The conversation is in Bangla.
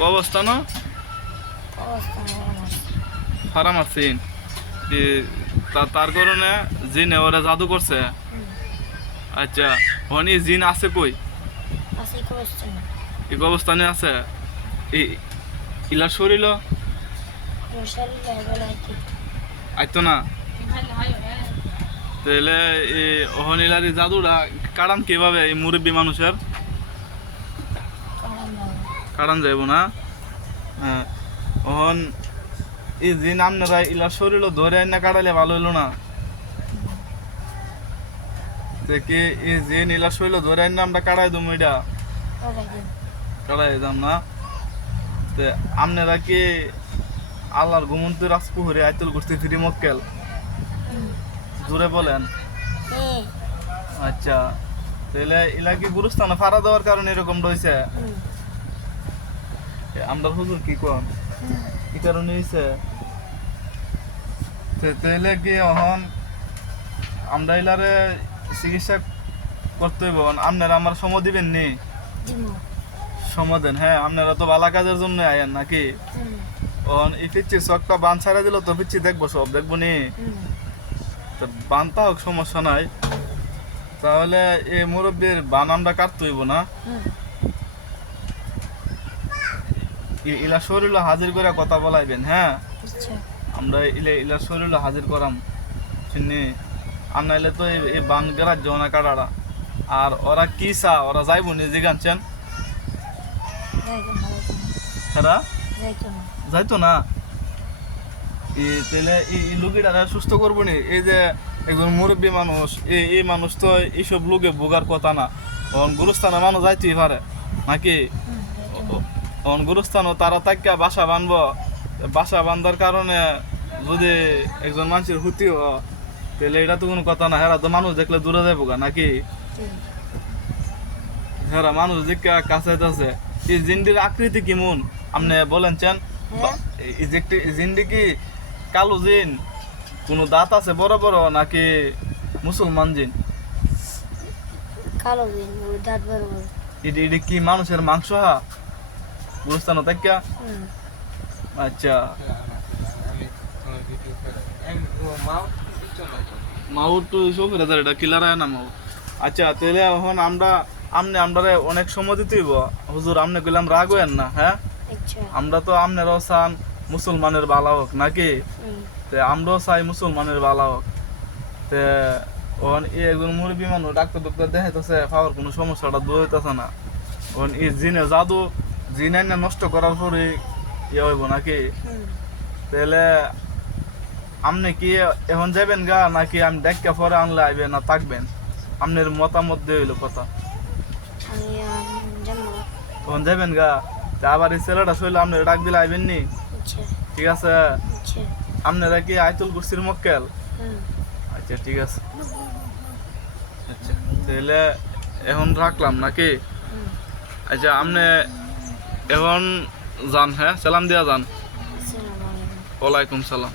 কবস্থান ফারা মারছেন তার কারণে জিন ওরা জাদু করছে। আচ্ছা হনি জিন আছে কই? এই কবস্থানে আছে। ইলার শরীর আইতো না তাহলে এই অহনিলারি জাদুটা কাটান কিভাবে? এই মুরব্বী মানুষের কাটান যাইব না। হ্যাঁ অহন এই জিন আপনারা ইলার শরীর ধরে আইনা কাটালে ভালো হইলো না। দেখি এই জিন ইলার শরীর ধরে আইনা আমরা কাটাই দেবো, এটা কাটাই দাম না। আপনারা কি আল্লাহর ঘুমন্ত রাজপুহরে আইতুল করতে ফিরি মক্কেল জোরে বলেন। আচ্ছা তাহলে এলা কি গুরুস্থানে ফাড়া দেওয়ার কারণে এরকম রয়েছে? আমরা হুজুর কি কোন কি কারণে হয়েছে? তাহলে কি এখন আমরা এলারে চিকিৎসা করতে হইব। আপনারা আমার সময় দিবেন নি? সময় দেন। হ্যাঁ আপনারা তো ভালো কাজের জন্য আয়েন নাকি? এই পিচ্ছি চকটা বান ছাড়া দিল তো পিচ্ছি দেখবো, সব দেখবো নি। বানটা হোক সমস্যা নাই। তাহলে এই মুরব্বীর বান আমরা কাটতে হইব না? ইলা শরীর হাজির করে কথা বলাইবেন। হ্যাঁ আমরা ইলা শরীর হাজির করাম চিনি। আর নাইলে তো এই বান গ্রাহ্য না কাটারা। আর ওরা কি চা ওরা যাইব নিজে গানছেন যাইতো না। তাহলে এই লোকেরা সুস্থ করবো নি? এই যে একজন মুরব্বী মানুষ, এই মানুষ তো এইসব লোকে ভোগার কথা না। গুরুস্থানে মানুষ যাইতেই পারে নাকি? গুরুস্থানও তারা তাকিয়া বাসা বানবো। বাসা বান্ধার কারণে যদি একজন মানুষের হুতি তাহলে এটা তো কোনো কথা না। হেরা তো মানুষ দেখলে দূরে যাইব গা নাকি? হেরা মানুষ দেখে কাছে আছে। এই জিন্ডির আকৃতি কেমন আপনি বলেন চান? জিন্ডি কি কালো জিন? কোনো দাঁত আছে বড় বড় নাকি মুসলমান জিন? কালো জিন, দাঁত বড় বড়। এটা কি মানুষের মাংস গুরুস্থান তাকিয়া? আচ্ছা মাউর তো সফির এটা কিলার না মাউ। আচ্ছা তাহলে এখন আমরা আমরা অনেক সময় দিতে হইব হুজুর। আপনি কইলাম রাগ হইেন না। হ্যাঁ আমরা তো আপনারাও চান মুসলমানের বালা হোক নাকি? আমরাও চাই মুসলমানের বালা হোক। একজন মুরব্বী মানুষ ডাক্তার দেখাইতেছে খাওয়ার কোনো সমস্যাটা দূর হইতেছে না। এই জিনে জাদু জিন আইনা নষ্ট করার পরে ইয়ে হইব নাকি? তাহলে আপনি কি এখন যাবেন গা নাকি আমি দেখা পরে আনলে আইবেন না থাকবেন? আপনার মতামত দিয়ে হইলো কথা। এখন যাবেন গা আবার এই ছেলেটা শৈল আপনার ডাক দিলে আইবেন নি? ঠিক আছে আপনারা কি আইতুল কুরসির মক্কেল? আচ্ছা ঠিক আছে। আচ্ছা তাহলে এখন রাখলাম নাকি? আচ্ছা আপনি এখন যান। হ্যাঁ সালাম দিয়া যান। ওয়ালাইকুম সালাম।